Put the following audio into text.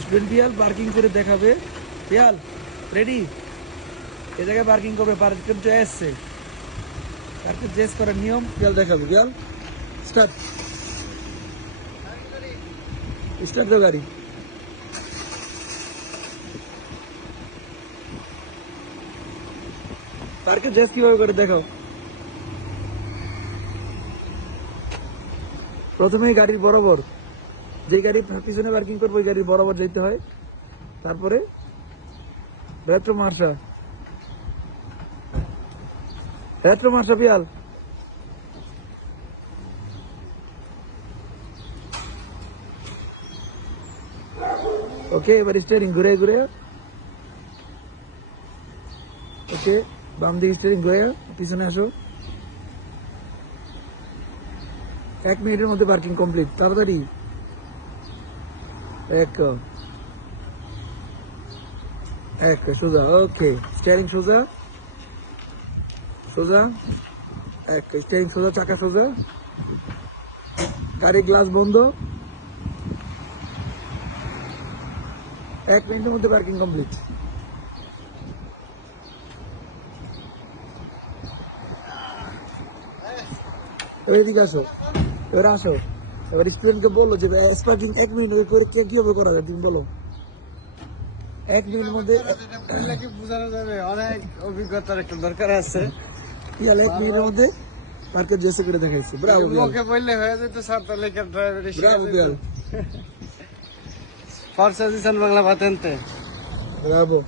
Student Piyal parking করে দেখাবে। Piyal ready, এ জায়গায় পার্কিং করবে, পার্কিং চলে আসছে, পার্কিং চেস করার নিয়ম পিয়াল দেখাবে। পিয়াল স্টার্ট, স্টার্ট দাও গাড়ি। পার্কের চেস কিভাবে করে দেখাও। প্রথমেই গাড়ির বরাবর, যে গাড়ি পিছনে পার্কিং করবো ওই গাড়ির বরাবর যেতে হয়, তারপরে রেট্রো মার্শা, রেট্রো মার্শা পিয়াল। ওকে, এবার স্টিয়ারিং ঘুরে ঘুরে, ওকে বাম দিকে স্টিয়ারিং ঘুরে পিছনে আসো। 1 মিনিটের মধ্যে পার্কিং কমপ্লিট, তাড়াতাড়ি। এক সোজা, ওকে স্টিয়ারিং সোজা সোজা, এক স্টিয়ারিং সোজা, চাকা সোজা, গাড়ি গ্লাস বন্ধ। 1 মিনিটের মধ্যে পার্কিং কমপ্লিট। এদিকে আসো, এবার আসো, এবার স্টুডেন্টকে বললো যে পার্কিং 1 মিনিট করে কিভাবে করা যায় তুমি বলো। 1 মিনিটের মধ্যে বোঝানো যাবে, অনেক অভিজ্ঞতার একটা দরকার আছে। 1 মিনিটের মধ্যে পার্কের জেসে করে দেখাইছি। ব্রাভো ওকে বললে হয়ে যেত স্যার, তাহলে ক্যাব ড্রাইভার ব্রাভো পিয়াল, ফরসা দিছেন বাংলা পাতেন্তে। ব্রাভো।